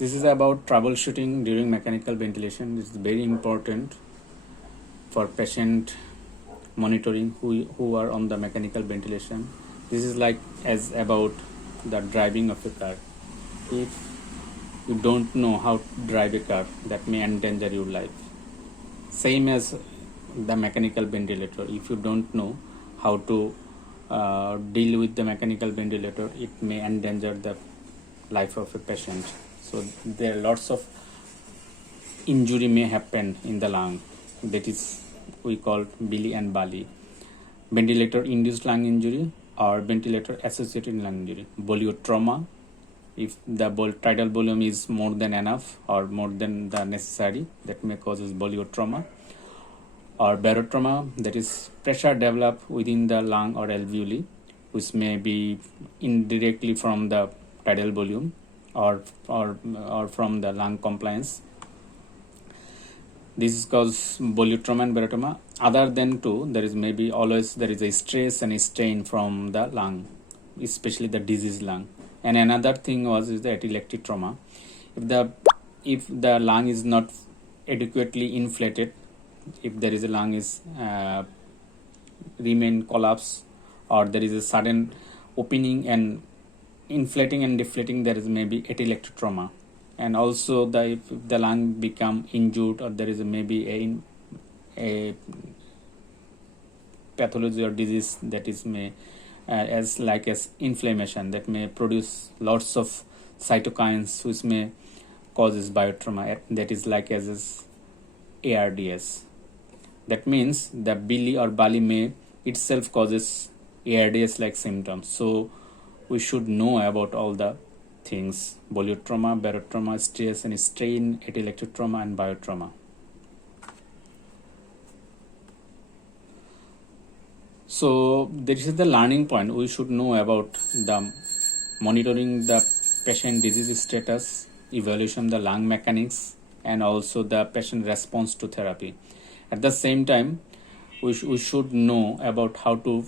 This is about troubleshooting during mechanical ventilation. It's very important for patient monitoring who are on the mechanical ventilation. This is like as about the driving of a car. If you don't know how to drive a car, that may endanger your life. Same as the mechanical ventilator. If you don't know how to deal with the mechanical ventilator, it may endanger the life of a patient. So there are lots of injury may happen in the lung. That is we call Billy and Bali. Ventilator induced lung injury or ventilator associated lung injury. Boliotrauma, if the tidal volume is more than enough or more than the necessary, that may causes boliotrauma. Or barotrauma, that is pressure developed within the lung or alveoli, which may be indirectly from the tidal volume or from the lung compliance. This is called boliotrauma and barotrauma. Other than two, there is maybe always there is a stress and a strain from the lung, especially the diseased lung. And another thing is the atelectic trauma. If the lung is not adequately inflated, if there is a lung is remain collapse, or there is a sudden opening and inflating and deflating, there is maybe atelectic trauma. And also if the lung become injured, or there is maybe a pathology or disease that is may as inflammation, that may produce lots of cytokines which may causes biotrauma, that is as ARDS. That means the Billy or Bali may itself causes ARDS like symptoms. So we should know about all the things: boliotrauma, barotrauma, stress and strain, atelectic trauma and biotrauma. So this is the learning point. We should know about the monitoring the patient disease status, evaluation the lung mechanics, and also the patient response to therapy. At the same time, we should know about how to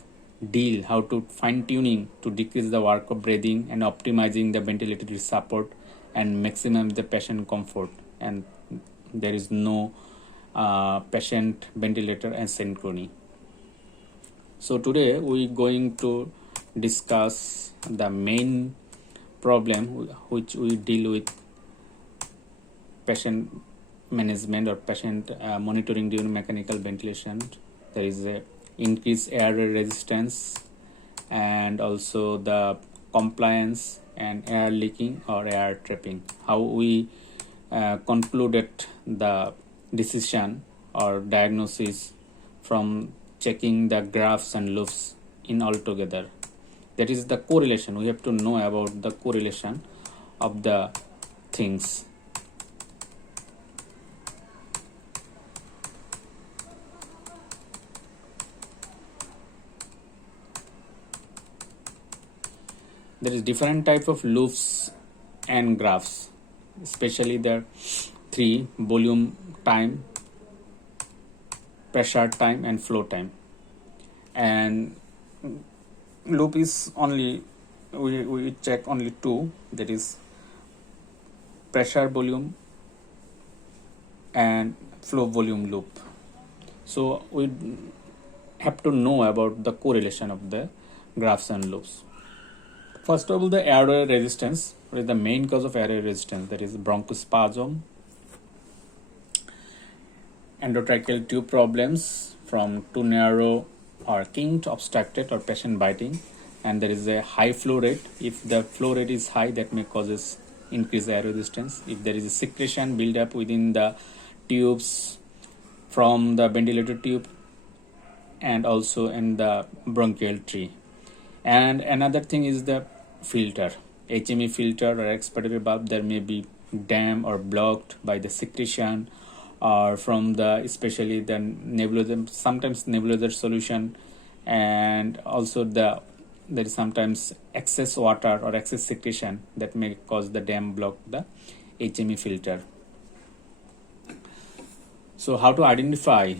fine tuning to decrease the work of breathing and optimizing the ventilatory support and maximum the patient comfort. And there is no patient ventilator asynchrony. So today we going to discuss the main problem which we deal with patient management or patient monitoring during mechanical ventilation. There is a increased air resistance and also the compliance and air leaking or air trapping. How we concluded the decision or diagnosis from checking the graphs and loops in all together. That is the correlation. We have to know about the correlation of the things. There is different type of loops and graphs, especially the three: volume time, pressure time and flow time. And loop is only we check only two, that is pressure volume and flow volume loop. So we have to know about the correlation of the graphs and loops. First of all, the airway resistance. What is the main cause of airway resistance? That is bronchospasm, endotracheal tube problems from too narrow or kinked, obstructed, or patient biting. And there is a high flow rate. If the flow rate is high, that may causes increased air resistance. If there is a secretion build up within the tubes from the ventilator tube and also in the bronchial tree. And another thing is the filter, HME filter or expiratory valve. There may be dam or blocked by the secretion or from the especially the nebulizer, sometimes nebulizer solution, and also there is sometimes excess water or excess secretion that may cause the dam block the HME filter. So how to identify?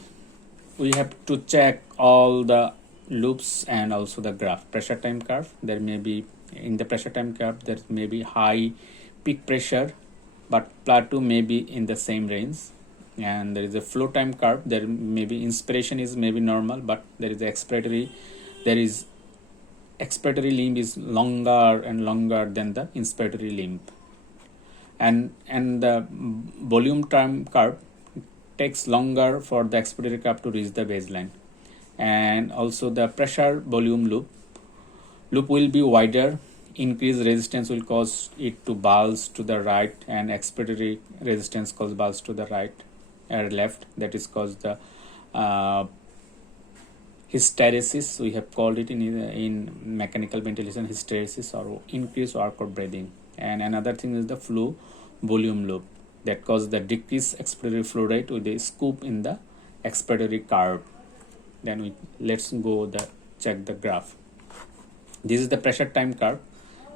We have to check all the loops and also the graph. Pressure time curve, there may be in the pressure time curve there may be high peak pressure but plateau may be in the same range. And there is a flow time curve. There may be inspiration is maybe normal, but there is expiratory limb is longer and longer than the inspiratory limb. And the volume time curve takes longer for the expiratory curve to reach the baseline. And also the pressure volume loop will be wider. Increased resistance will cause it to bulge to the right, and expiratory resistance cause bulge to the right or left. That is caused the hysteresis. We have called it in mechanical ventilation hysteresis, or increased work of breathing. And another thing is the flow volume loop that causes the decreased expiratory flow rate with a scoop in the expiratory curve. Then let's go check the graph. This is the pressure time curve.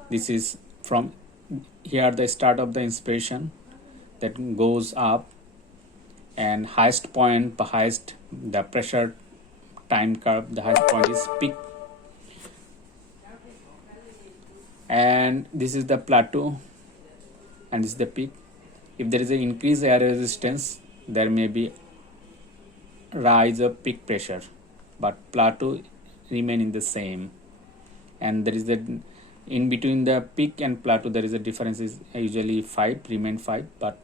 This is from here the start of the inspiration that goes up, and highest point, the pressure time curve, the highest point is peak, and this is the plateau, and this is the peak. If there is an increased air resistance, there may be rise of peak pressure, but plateau remain in the same. And there is in between the peak and plateau, there is a difference is usually 5, remain 5, but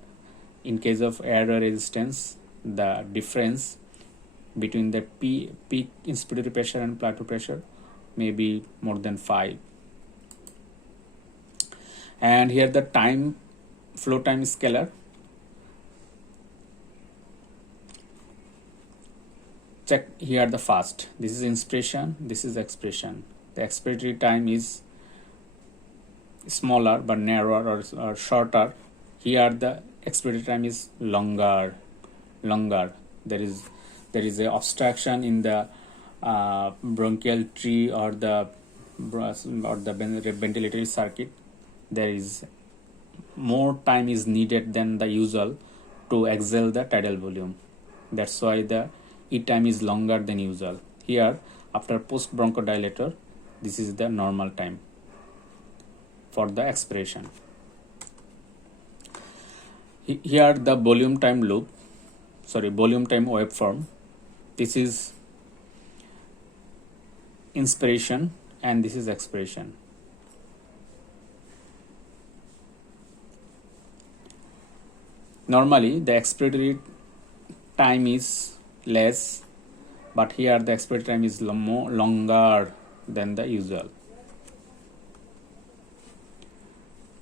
in case of air resistance, the difference between the peak inspiratory pressure and plateau pressure may be more than 5. And here the flow time scalar. Check here the fast. This is inspiration, this is expiration. The expiratory time is smaller but narrower or shorter. Here the expiratory time is longer. There is a obstruction in the bronchial tree or the ventilatory circuit. There is more time is needed than the usual to exhale the tidal volume. That's why the E time is longer than usual. Here, after post bronchodilator, this is the normal time for the expiration. Here the volume time waveform. This is inspiration and this is expiration. Normally the expiratory time is less, but here the expiratory time is longer than the usual.